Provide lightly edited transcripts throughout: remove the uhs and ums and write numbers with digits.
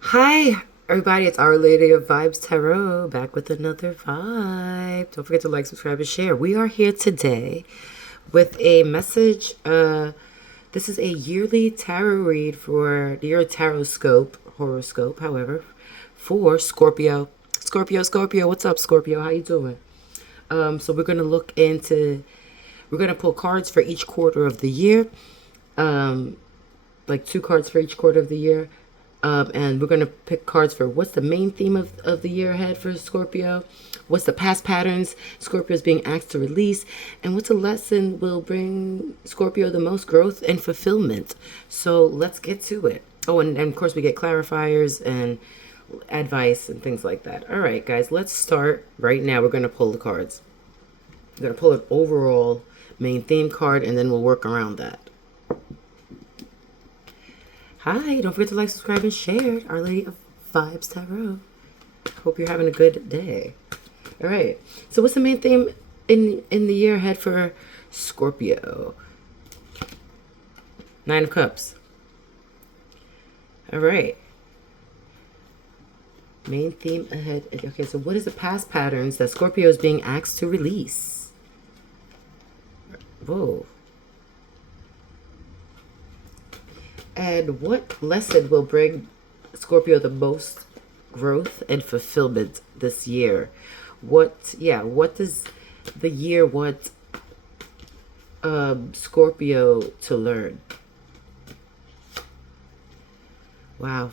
Hi, everybody. It's Our Lady of Vibes Tarot back with another vibe. Don't forget to like, subscribe, and share. We are here today with a message. This is a yearly tarot read for the year tarot scope, horoscope, however, for Scorpio. Scorpio. What's up, Scorpio? How you doing? So we're gonna pull cards for each quarter of the year. Like two cards for each quarter of the year. And we're going to pick cards for what's the main theme of the year ahead for Scorpio, what's the past patterns Scorpio is being asked to release, and what's a lesson will bring Scorpio the most growth and fulfillment. So let's get to it. Oh, and of course, we get clarifiers and advice and things like that. All right, guys, let's start right now. We're going to pull the cards. We're going to pull an overall main theme card, and then we'll work around that. Hi, don't forget to like, subscribe, and share Our Lady of Vibes Tarot. Hope you're having a good day. All right. So what's the main theme in the year ahead for Scorpio? Nine of Cups. All right. Main theme ahead. Okay, so what is the past patterns that Scorpio is being asked to release? Whoa. And what lesson will bring Scorpio the most growth and fulfillment this year? What does the year want Scorpio to learn? Wow.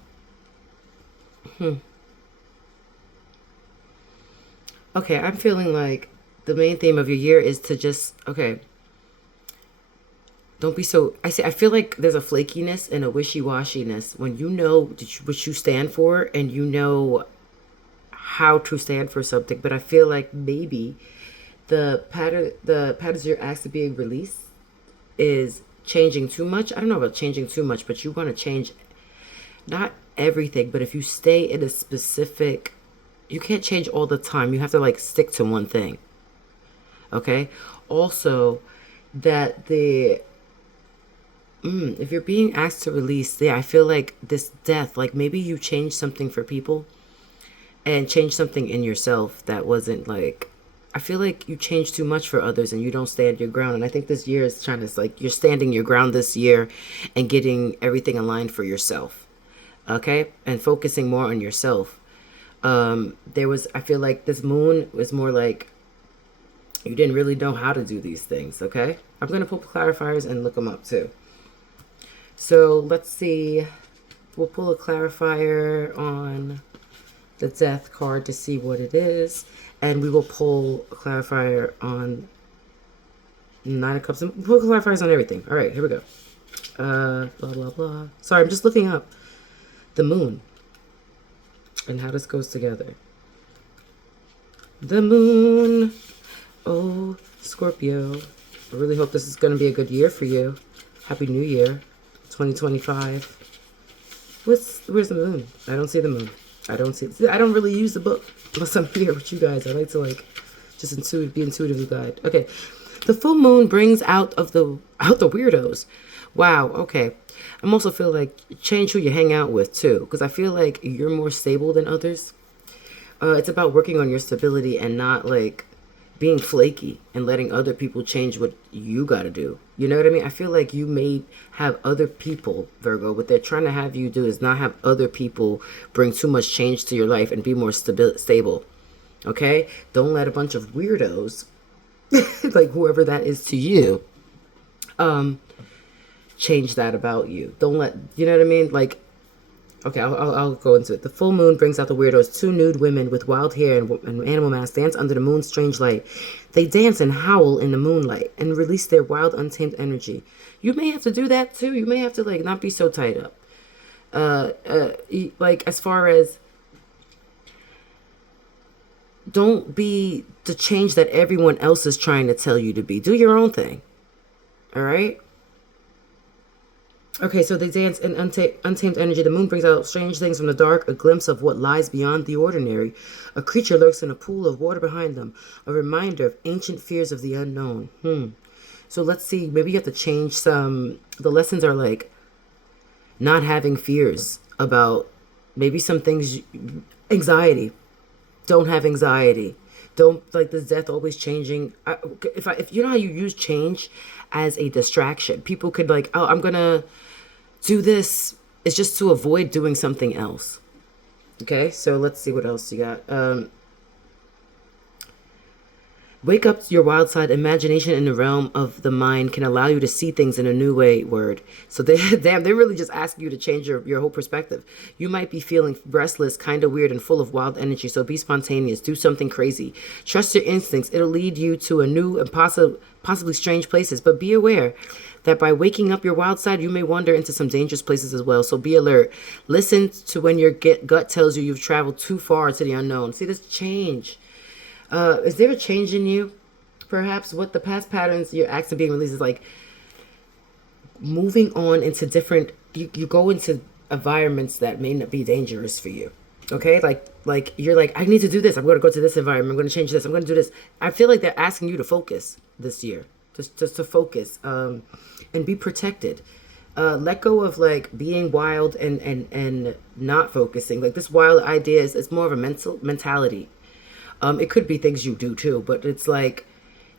Okay, I'm feeling like the main theme of your year is to just, okay, don't be so. I feel like there's a flakiness and a wishy-washiness when you know what you stand for and you know how to stand for something. But I feel like maybe the patterns you're asked to be released is changing too much. I don't know about changing too much, but you want to change not everything. But if you stay in a specific, you can't change all the time. You have to like stick to one thing. Okay. Also, that the if you're being asked to release, yeah, I feel like this death, like maybe you changed something for people and changed something in yourself that wasn't like, I feel like you change too much for others and you don't stand your ground. And I think this year is trying to, like, you're standing your ground this year and getting everything aligned for yourself. Okay. And focusing more on yourself. I feel like this moon was more like you didn't really know how to do these things. Okay. I'm going to pull clarifiers and look them up too. So let's see. We'll pull a clarifier on the death card to see what it is. And we will pull a clarifier on Nine of Cups. And pull clarifiers on everything. All right, here we go. Blah, blah, blah. Sorry, I'm just looking up the moon and how this goes together. The moon. Oh, Scorpio. I really hope this is going to be a good year for you. Happy New Year. 2025. Where's the moon? I don't see the moon. I don't really use the book unless I'm here with you guys. I like to like just be intuitively guide. Okay. The full moon brings out the weirdos. Wow, okay. I'm also feel like change who you hang out with too, because I feel like you're more stable than others. It's about working on your stability and not like being flaky and letting other people change what you got to do. You know what I mean? I feel like you may have other people, Virgo, what they're trying to have you do is not have other people bring too much change to your life and be more stable. Okay? Don't let a bunch of weirdos, like whoever that is to you, change that about you. Don't let, you know what I mean? Like, okay, I'll go into it. The full moon brings out the weirdos. Two nude women with wild hair and animal masks dance under the moon's strange light. They dance and howl in the moonlight and release their wild, untamed energy. You may have to do that too. You may have to like not be so tied up. Like as far as don't be the change that everyone else is trying to tell you to be. Do your own thing. All right. Okay, so they dance in untamed energy. The moon brings out strange things from the dark, a glimpse of what lies beyond the ordinary. A creature lurks in a pool of water behind them, a reminder of ancient fears of the unknown. So let's see, maybe you have to change some. The lessons are like not having fears about Maybe some things, anxiety. Don't have anxiety. Don't like this death always changing. If you know how you use change as a distraction, people could like, oh, I'm gonna do this. It's just to avoid doing something else. Okay, so let's see what else you got. Wake up your wild side. Imagination in the realm of the mind can allow you to see things in a new way. Word. So they damn, they really just ask you to change your whole perspective. You might be feeling restless, kind of weird, and full of wild energy. So be spontaneous. Do something crazy. Trust your instincts. It'll lead you to a new and possibly strange places. But be aware that by waking up your wild side, you may wander into some dangerous places as well. So be alert. Listen to when your gut tells you you've traveled too far to the unknown. See this change. Is there a change in you? Perhaps what the past patterns your acts are being released is like moving on into different. You go into environments that may not be dangerous for you. Okay, like you're like, I need to do this. I'm going to go to this environment. I'm going to change this. I'm going to do this. I feel like they're asking you to focus this year, just to focus, and be protected. Let go of like being wild and not focusing. Like this wild idea is it's more of a mentality. It could be things you do too, but it's like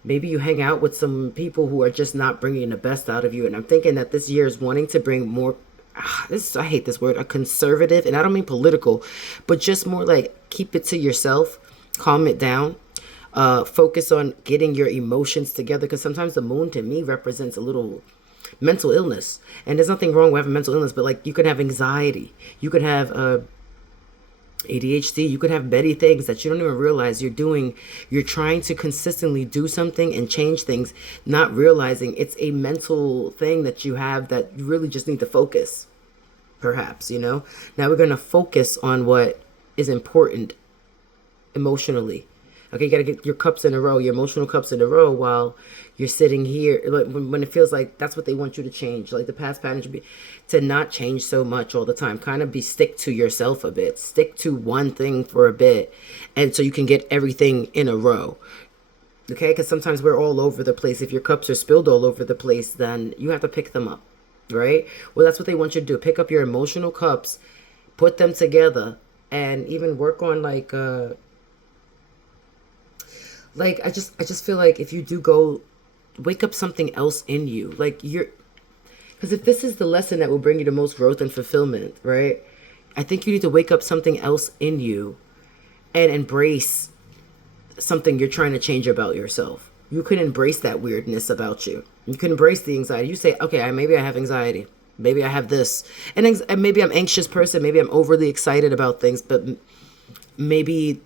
maybe you hang out with some people who are just not bringing the best out of you. And I'm thinking that this year is wanting to bring more. I hate this word, a conservative, and I don't mean political, but just more like keep it to yourself, calm it down, focus on getting your emotions together. Because sometimes the moon to me represents a little mental illness, and there's nothing wrong with having mental illness, but like you could have anxiety, you could have ADHD, you could have many things that you don't even realize you're doing. You're trying to consistently do something and change things, not realizing it's a mental thing that you have that you really just need to focus. Perhaps, now we're going to focus on what is important emotionally. Okay, you got to get your cups in a row, your emotional cups in a row while you're sitting here. Like when it feels like that's what they want you to change. Like the past pattern should be to not change so much all the time. Kind of stick to yourself a bit. Stick to one thing for a bit. And so you can get everything in a row. Okay, because sometimes we're all over the place. If your cups are spilled all over the place, then you have to pick them up. Right? Well, that's what they want you to do. Pick up your emotional cups, put them together, and even work on I just feel like if you do go wake up something else in you, like because if this is the lesson that will bring you the most growth and fulfillment, right? I think you need to wake up something else in you and embrace something you're trying to change about yourself. You can embrace that weirdness about you. You can embrace the anxiety. You say, okay, maybe I have anxiety. Maybe I have this. And maybe I'm an anxious person. Maybe I'm overly excited about things, but maybe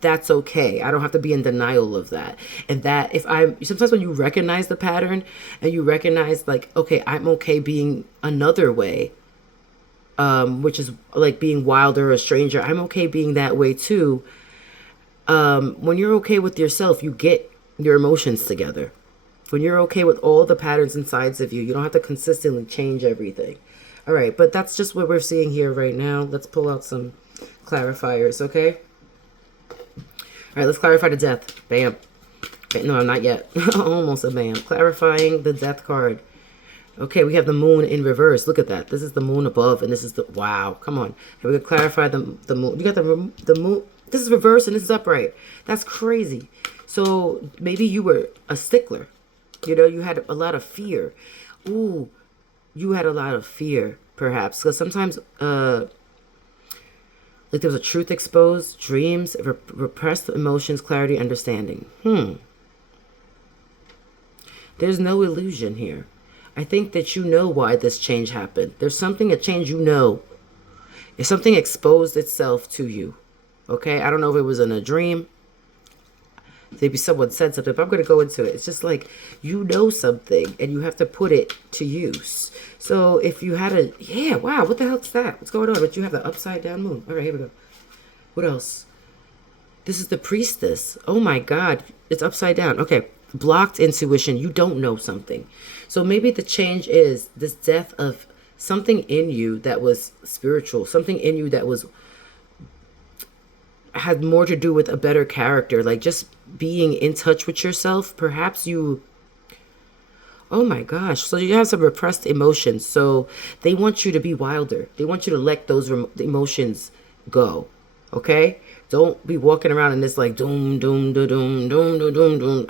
that's okay. I don't have to be in denial of that. And that sometimes when you recognize the pattern and you recognize like, okay, I'm okay being another way, which is like being wild or a stranger. I'm okay being that way too. When you're okay with yourself, you get your emotions together. When you're okay with all the patterns and sides of you, you don't have to consistently change everything. All right, but that's just what we're seeing here right now. Let's pull out some clarifiers, okay? All right, let's clarify the death. Bam. No, not yet. Almost a bam. Clarifying the death card. Okay, we have the moon in reverse. Look at that. This is the moon above, and this is the... Wow, come on. Okay, we're going to clarify the moon. You got the moon... This is reverse, and this is upright. That's crazy. So maybe you were a stickler. You had a lot of fear. Ooh, you had a lot of fear, perhaps. Because sometimes... like there was a truth exposed, dreams, repressed emotions, clarity, understanding. There's no illusion here. I think that you know why this change happened. There's something, a change If something exposed itself to you. Okay? I don't know if it was in a dream. Maybe someone said something, but I'm going to go into it. It's just like you know something and you have to put it to use. So if you had wow, what the hell is that? What's going on? But you have the upside down moon. All right, here we go. What else? This is the priestess. Oh my God. It's upside down. Okay. Blocked intuition. You don't know something. So maybe the change is this death of something in you that was spiritual, something in you that had more to do with a better character, like just being in touch with yourself. Perhaps you Oh my gosh. So you have some repressed emotions. So they want you to be wilder. They want you to let those emotions go. Okay? Don't be walking around in this like doom, doom, doom, doom, doom, doom, doom, doom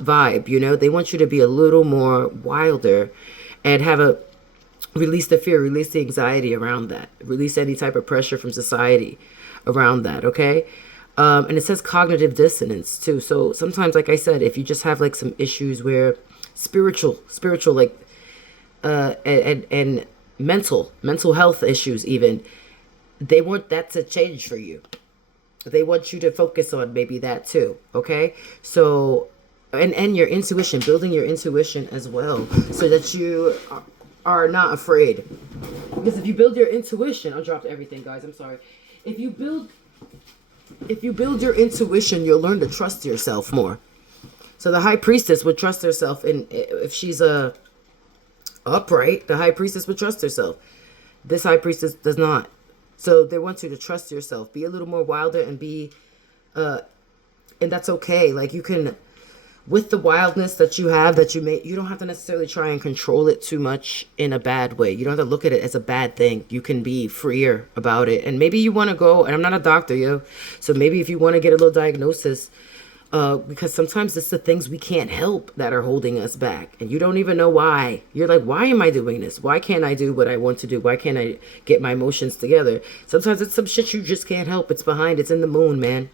vibe. You know, they want you to be a little more wilder and have a release the fear, release the anxiety around that, release any type of pressure from society around that. Okay? And it says cognitive dissonance too. So sometimes, like I said, if you just have like some issues where spiritual, like, and mental health issues, even, they want that to change for you. They want you to focus on maybe that too. Okay. So, and your intuition, building your intuition as well, so that you are not afraid. Because if you build your intuition, I'll drop everything, guys. I'm sorry. If you build your intuition, you'll learn to trust yourself more. So the high priestess would trust herself, and if she's upright, the high priestess would trust herself. This high priestess does not. So they want you to trust yourself, be a little more wilder, and and that's okay. Like, you can, with the wildness that you have, you don't have to necessarily try and control it too much in a bad way. You don't have to look at it as a bad thing. You can be freer about it. And maybe you want to go, and I'm not a doctor, so maybe if you want to get a little diagnosis, because sometimes it's the things we can't help that are holding us back, and you don't even know why. You're like, why am I doing this? Why can't I do what I want to do? Why can't I get my emotions together? Sometimes it's some shit you just can't help. It's in the moon, man.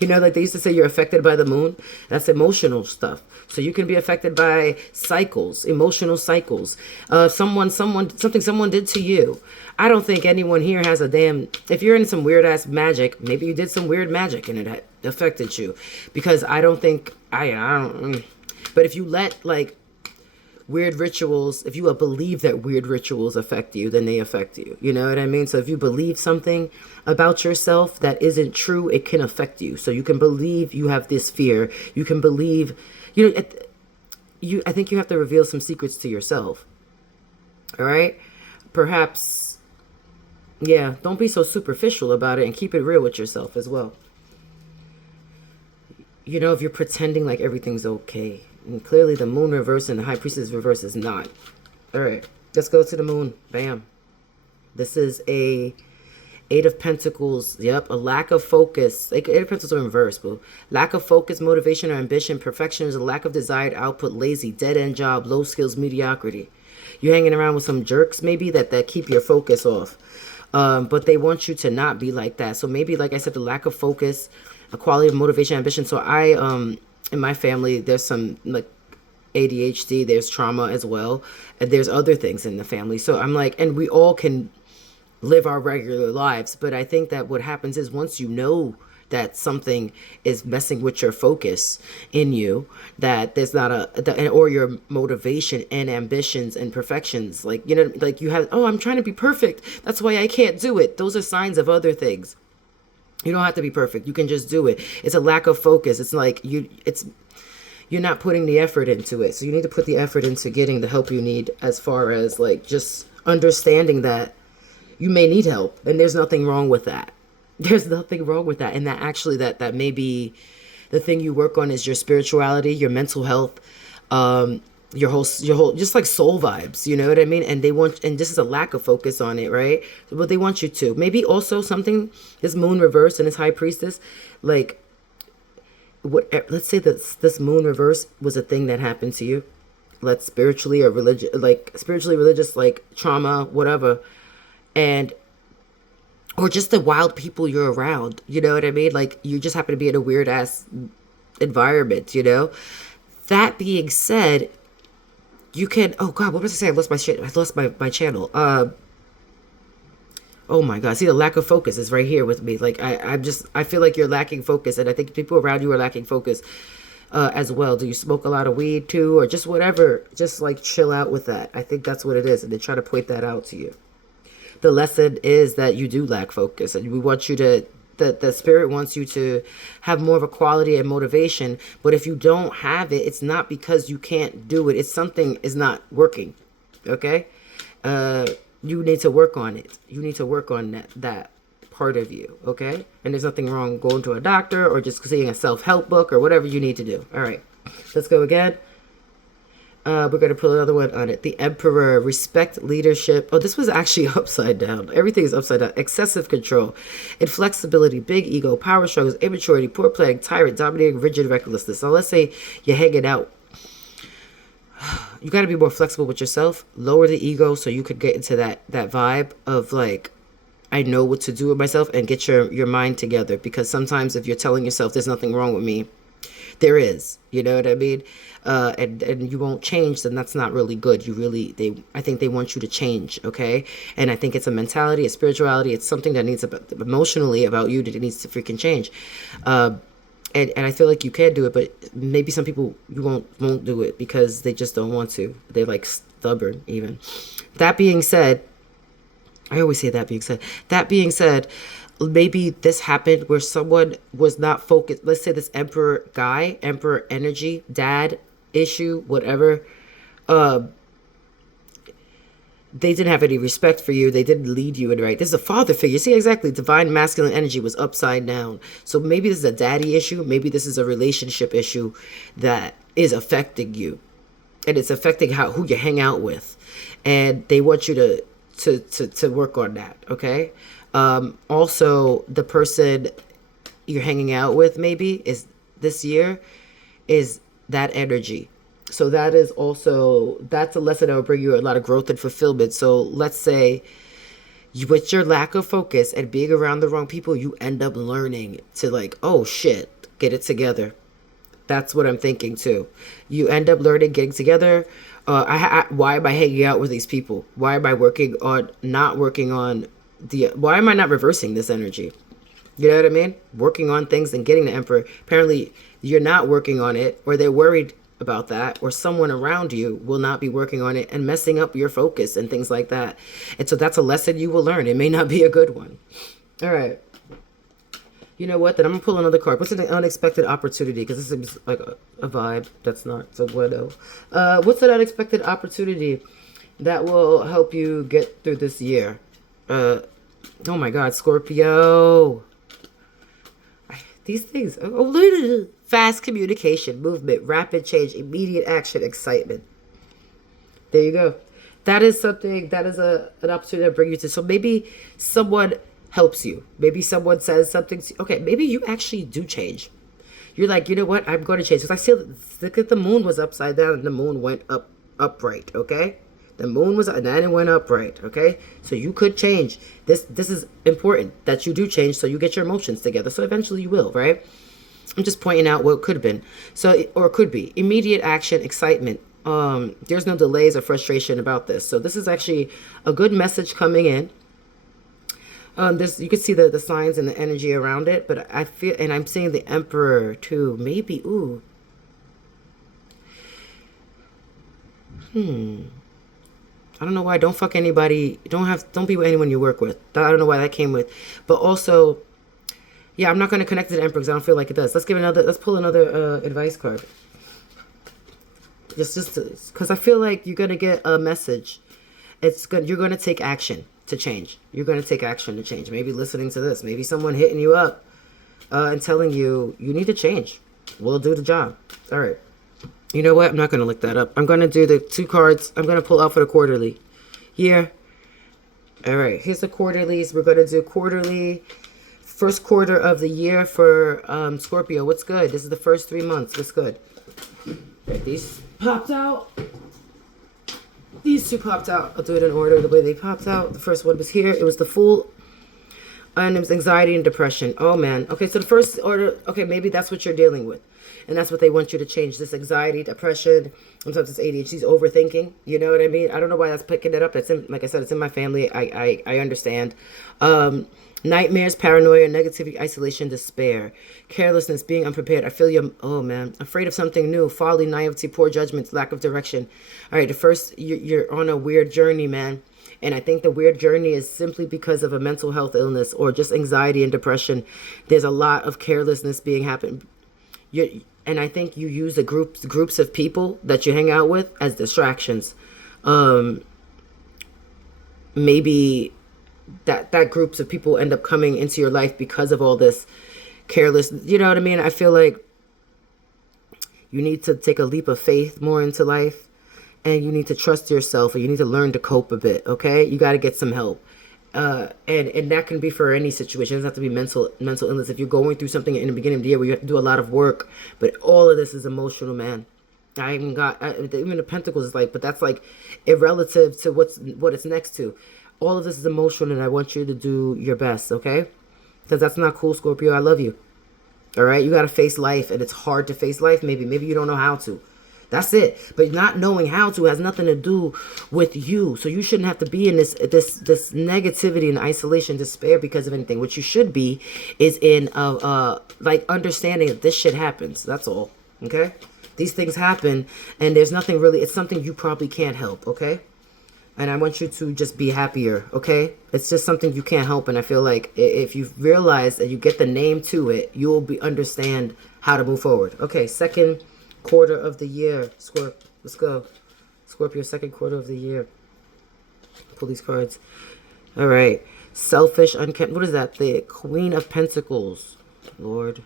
You know, like they used to say, you're affected by the moon. That's emotional stuff. So you can be affected by cycles, emotional cycles. Something someone did to you. I don't think anyone here has if you're in some weird ass magic, maybe you did some weird magic and it affected you. Because I don't think, but if you let like weird rituals, if you believe that weird rituals affect you, then they affect you. You know what I mean? So if you believe something about yourself that isn't true, it can affect you. So you can believe you have this fear. You can believe, I think you have to reveal some secrets to yourself. All right? Perhaps, yeah, don't be so superficial about it, and keep it real with yourself as well. If you're pretending like everything's okay. And clearly the moon reverse and the high priestess reverse is not. All right, let's go to the moon. Bam. This is a Eight of Pentacles. Yep, a lack of focus. Like, Eight of Pentacles are in reverse, boo. Lack of focus, motivation, or ambition. Perfection is a lack of desired output. Lazy, dead-end job, low skills, mediocrity. You're hanging around with some jerks, maybe, that keep your focus off. But they want you to not be like that. So maybe, like I said, the lack of focus, a quality of motivation, ambition. So in my family, there's some like ADHD, there's trauma as well, and there's other things in the family. So I'm like, and we all can live our regular lives, but I think that what happens is, once you know that something is messing with your focus in you, that there's not or your motivation and ambitions and perfections, like, like you have, oh, I'm trying to be perfect, that's why I can't do it. Those are signs of other things. You don't have to be perfect. You can just do it. It's a lack of focus. It's like you're not putting the effort into it. So you need to put the effort into getting the help you need, as far as like just understanding that you may need help, and there's nothing wrong with that. There's nothing wrong with that. And that actually that may be the thing you work on, is your spirituality, your mental health, your whole just like soul vibes, you know what I mean? And this is a lack of focus on it, right? But they want you to. Maybe also something, this moon reverse and this high priestess, like, let's say that this moon reverse was a thing that happened to you. Let's spiritually religious, like trauma, whatever. Or just the wild people you're around, you know what I mean? Like, you just happen to be in a weird ass environment, That being said, you can, oh God, what was I saying? I lost my shit. I lost my channel. Oh my God. See, the lack of focus is right here with me. Like, I feel like you're lacking focus, and I think people around you are lacking focus as well. Do you smoke a lot of weed too, or just whatever? Just like chill out with that. I think that's what it is, and they try to point that out to you. The lesson is that you do lack focus, and we want you to, the spirit wants you to have more of a quality and motivation. But if you don't have it, it's not because you can't do it. It's something is not working. Okay? You need to work on it. You need to work on that part of you. Okay? And there's nothing wrong going to a doctor or just seeing a self-help book or whatever you need to do. All right. Let's go again. We're going to put another one on it. The Emperor, respect leadership. Oh, this was actually upside down. Everything is upside down. Excessive control, inflexibility, big ego, power struggles, immaturity, poor planning, tyrant, dominating, rigid recklessness. So let's say you're hanging out. You got to be more flexible with yourself. Lower the ego so you could get into that vibe of like, I know what to do with myself, and get your mind together. Because sometimes if you're telling yourself there's nothing wrong with me, there is, you know what I mean? And you won't change, then that's not really good. I think they want you to change, okay? And I think it's a mentality, a spirituality. It's something that needs, emotionally about you, that it needs to freaking change. And I feel like you can do it, but maybe some people you won't do it because they just don't want to. They're like stubborn even. That being said, I always say that being said. That being said, maybe this happened where someone was not focused. Let's say this emperor guy, emperor energy, dad issue, whatever. They didn't have any respect for you. They didn't lead you in right. This is a father figure. See, exactly. Divine masculine energy was upside down. So maybe this is a daddy issue. Maybe this is a relationship issue that is affecting you, and it's affecting who you hang out with, and they want you to work on that. Okay. Also, the person you're hanging out with maybe is this year is that energy. So that's a lesson that will bring you a lot of growth and fulfillment. So let's say with your lack of focus and being around the wrong people, you end up learning to like, oh shit, get it together. That's what I'm thinking too. You end up learning, getting together. Why am I hanging out with these people? Why am I not working on why am I not reversing this energy? You know what I mean? Working on things and getting the emperor. Apparently you're not working on it, or they're worried about that, or someone around you will not be working on it and messing up your focus and things like that. And so that's a lesson you will learn. It may not be a good one. All right. You know what? Then I'm going to pull another card. What's an unexpected opportunity? Because this seems like a vibe that's not so bueno. What's an unexpected opportunity that will help you get through this year? Oh my God, Scorpio. These things. Fast communication, movement, rapid change, immediate action, excitement. There you go. That is something, that is an opportunity to bring you to. So maybe someone helps you. Maybe someone says something. Okay, maybe you actually do change. You're like, you know what? I'm going to change. Because I see, look at the moon was upside down and the moon went upright, okay? The moon was, and then it went upright, okay? So you could change. This is important that you do change so you get your emotions together. So eventually you will, right? I'm just pointing out what could have been. So, or it could be immediate action, excitement. There's no delays or frustration about this. So this is actually a good message coming in. You can see the signs and the energy around it, but I feel, and I'm seeing the Emperor too. Maybe, ooh. I don't know why. Don't fuck anybody. Don't be with anyone you work with. I don't know why that came with. But also, yeah, I'm not going to connect to the Emperor because I don't feel like it does. Let's pull another advice card. Just because I feel like you're going to get a message. You're going to take action to change. You're going to take action to change. Maybe listening to this. Maybe someone hitting you up and telling you need to change. We'll do the job. All right. You know what? I'm not going to look that up. I'm going to do the 2 cards. I'm going to pull out for the quarterly. Here. All right. Here's the quarterlies. We're going to do quarterly. First quarter of the year for Scorpio. What's good? This is the first 3 months. What's good? Right, these popped out. These 2 popped out. I'll do it in order the way they popped out. The first one was here. It was the Fool. And it was anxiety and depression. Oh, man. Okay, so the first order. Okay, maybe that's what you're dealing with. And that's what they want you to change. This anxiety, depression. Sometimes it's ADHD, overthinking. You know what I mean? I don't know why that's picking it up. That's like I said, it's in my family. I understand. Nightmares, paranoia, negativity, isolation, despair, carelessness, being unprepared. I feel you. Oh, man. Afraid of something new. Folly, naivety, poor judgment, lack of direction. All right, the first, you're on a weird journey, man. And I think the weird journey is simply because of a mental health illness or just anxiety and depression. There's a lot of carelessness being happened. And I think you use the groups of people that you hang out with as distractions. Maybe that groups of people end up coming into your life because of all this careless. You know what I mean? I feel like you need to take a leap of faith more into life. and you need to trust yourself, and you need to learn to cope a bit. Okay, you got to get some help. And that can be for any situation. It doesn't have to be mental illness. If you're going through something in the beginning of the year where you have to do a lot of work, but all of this is emotional, man. I even got even the Pentacles is like, but that's like irrelative to what it's next to. All of this is emotional, and I want you to do your best, okay? Because that's not cool, Scorpio. I love you. All right, you got to face life, and it's hard to face life. Maybe you don't know how to. That's it. But not knowing how to has nothing to do with you. So you shouldn't have to be in this negativity and isolation, despair because of anything. What you should be is in like understanding that this shit happens. That's all. Okay? These things happen, and there's nothing really. It's something you probably can't help. Okay? And I want you to just be happier, okay? It's just something you can't help, and I feel like if you realize that you get the name to it, you will understand how to move forward. Okay, second quarter of the year. Let's go. Scorpio, second quarter of the year. Pull these cards. All right. Selfish, what is that? The Queen of Pentacles. Lord.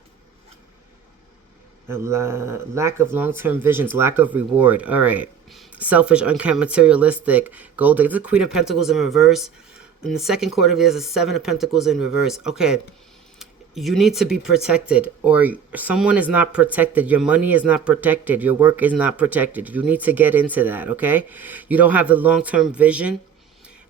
Lack of long-term visions, lack of reward. All right. Selfish, unkept, materialistic, gold. This is the Queen of Pentacles in reverse. In the second quarter, there's a Seven of Pentacles in reverse. Okay. You need to be protected, or someone is not protected. Your money is not protected. Your work is not protected. You need to get into that, okay? You don't have the long-term vision,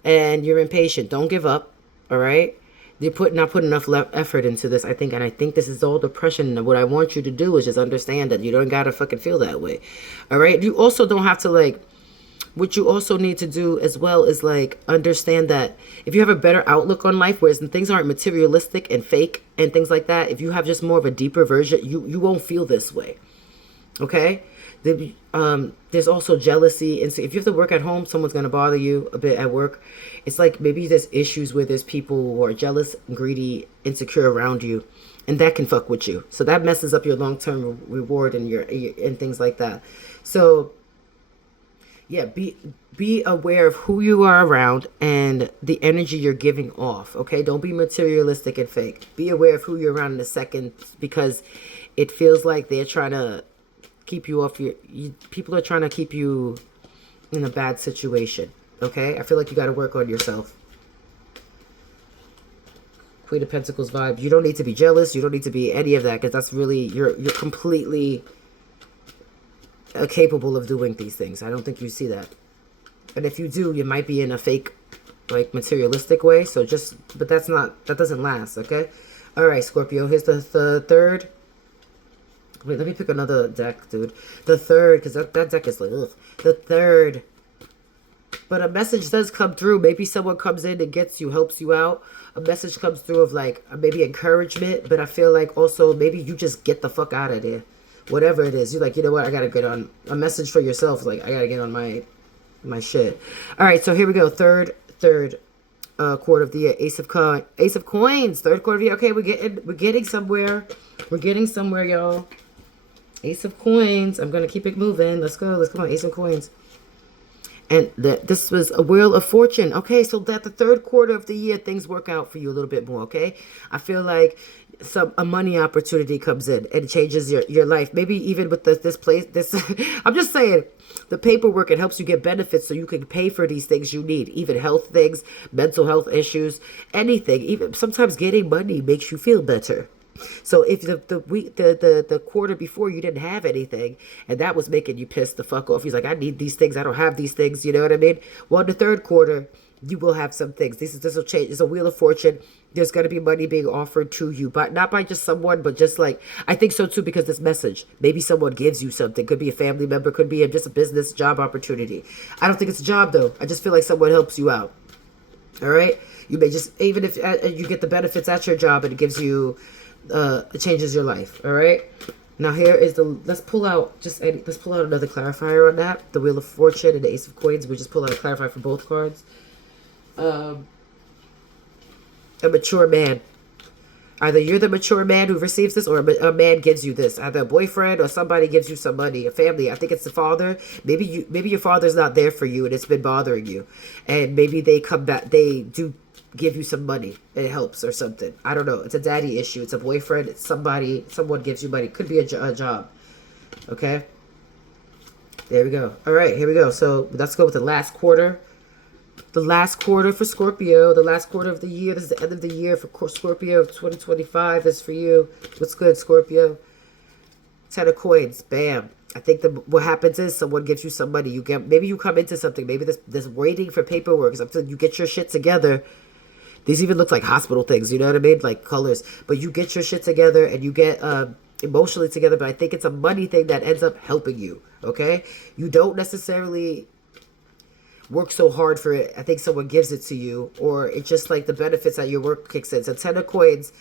and you're impatient. Don't give up, all right? You not put enough effort into this, I think, and I think this is all depression. And what I want you to do is just understand that you don't gotta fucking feel that way, all right? You also don't have to, like, what you also need to do as well is like understand that if you have a better outlook on life, whereas things aren't materialistic and fake and things like that, if you have just more of a deeper version, you won't feel this way. Okay? There's also jealousy, and so if you have to work at home, someone's gonna bother you a bit at work. It's like maybe there's issues where there's people who are jealous, greedy, insecure around you, and that can fuck with you. So that messes up your long-term reward and your and things like that. So yeah, be aware of who you are around and the energy you're giving off, okay? Don't be materialistic and fake. Be aware of who you're around in a second, because it feels like they're trying to keep you off people are trying to keep you in a bad situation, okay? I feel like you got to work on yourself. Queen of Pentacles vibe. You don't need to be jealous. You don't need to be any of that, because that's really, you're completely capable of doing these things. I don't think you see that. And if you do, you might be in a fake, like, materialistic way. So but that doesn't last, okay? All right, Scorpio, here's the third. Wait, let me pick another deck, dude. The third, because that deck is like, ugh. The third. But a message does come through. Maybe someone comes in and gets you, helps you out. A message comes through of, like, maybe encouragement. But I feel like also maybe you just get the fuck out of there. Whatever it is, you're like, you know what, I gotta get on a message for yourself, like I gotta get on my shit. All right, so here we go. Third quarter of the year. Ace of Coins. Third quarter of the year. Okay, we're getting somewhere. We're getting somewhere, y'all. Ace of Coins. I'm gonna keep it moving. Let's go. Let's come on. Ace of Coins. And this was a Wheel of Fortune. Okay, so that the third quarter of the year, things work out for you a little bit more, okay? I feel like a money opportunity comes in and changes your life. Maybe even with this I'm just saying, the paperwork, it helps you get benefits so you can pay for these things you need, even health things, mental health issues, anything. Even sometimes getting money makes you feel better. So if the quarter before you didn't have anything, and that was making you pissed the fuck off, he's like, I need these things, I don't have these things, you know what I mean? Well, in the third quarter, you will have some things. This will change. It's a Wheel of Fortune. There's going to be money being offered to you, but not by just someone, but just like, I think so too, because this message, maybe someone gives you something. Could be a family member, could be just a business job opportunity. I don't think it's a job though. I just feel like someone helps you out. All right. You may just, even if you get the benefits at your job and it gives you, it changes your life. All right. Now here is let's pull out another clarifier on that. The Wheel of Fortune and the Ace of Coins. We just pull out a clarifier for both cards. A mature man. Either you're the mature man who receives this, or a man gives you this. Either a boyfriend or somebody gives you some money. A family. I think it's the father. Maybe your father's not there for you and it's been bothering you, and maybe they come back. They do give you some money. It helps or something. I don't know. It's a daddy issue. It's a boyfriend. It's someone gives you money. Could be a job. Okay. There we go. All right, here we go. So let's go with the last quarter. The last quarter for Scorpio. The last quarter of the year. This is the end of the year for Scorpio of 2025. This is for you. What's good, Scorpio? Ten of coins. Bam. I think what happens is someone gives you some money. You get, maybe you come into something. Maybe this waiting for paperwork is until you get your shit together. These even look like hospital things. You know what I mean? Like colors. But you get your shit together and you get emotionally together. But I think it's a money thing that ends up helping you. Okay? You don't necessarily work so hard for it. I think someone gives it to you, or it's just like the benefits that your work kicks in. So ten of coins,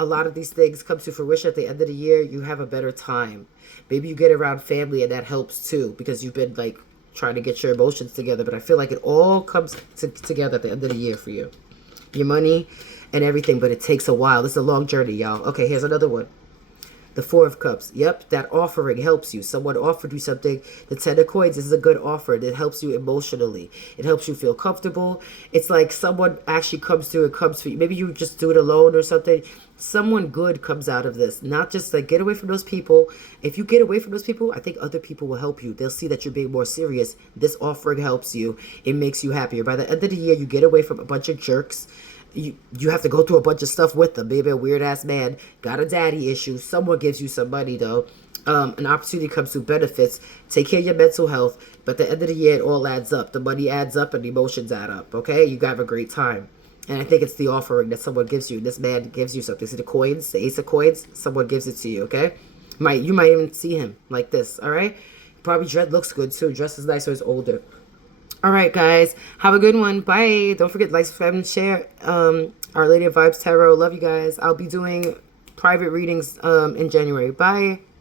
a lot of these things come to fruition at the end of the year. You have a better time. Maybe you get around family and that helps too, because you've been like trying to get your emotions together. But I feel like it all comes together at the end of the year for you. Your money and everything, but it takes a while. This is a long journey, y'all. Okay, here's another one. The Four of Cups. Yep, that offering helps you. Someone offered you something. The Ten of Coins is a good offer. It helps you emotionally. It helps you feel comfortable. It's like someone actually comes through and comes for you. Maybe you just do it alone or something. Someone good comes out of this. Not just like get away from those people. If you get away from those people, I think other people will help you. They'll see that you're being more serious. This offering helps you. It makes you happier. By the end of the year, you get away from a bunch of jerks. You have to go through a bunch of stuff with them. Maybe a weird ass man got a daddy issue. Someone gives you some money though. An opportunity comes through benefits. Take care of your mental health. But at the end of the year, it all adds up. The money adds up and the emotions add up. Okay, you have a great time. And I think it's the offering that someone gives you. This man gives you something. See the coins, the ace of coins. Someone gives it to you. Okay, you might even see him like this. All right, probably looks good too. Dresses nice or is older. All right, guys. Have a good one. Bye. Don't forget to like, subscribe, and share. Our Lady of Vibes Tarot. Love you guys. I'll be doing private readings in January. Bye.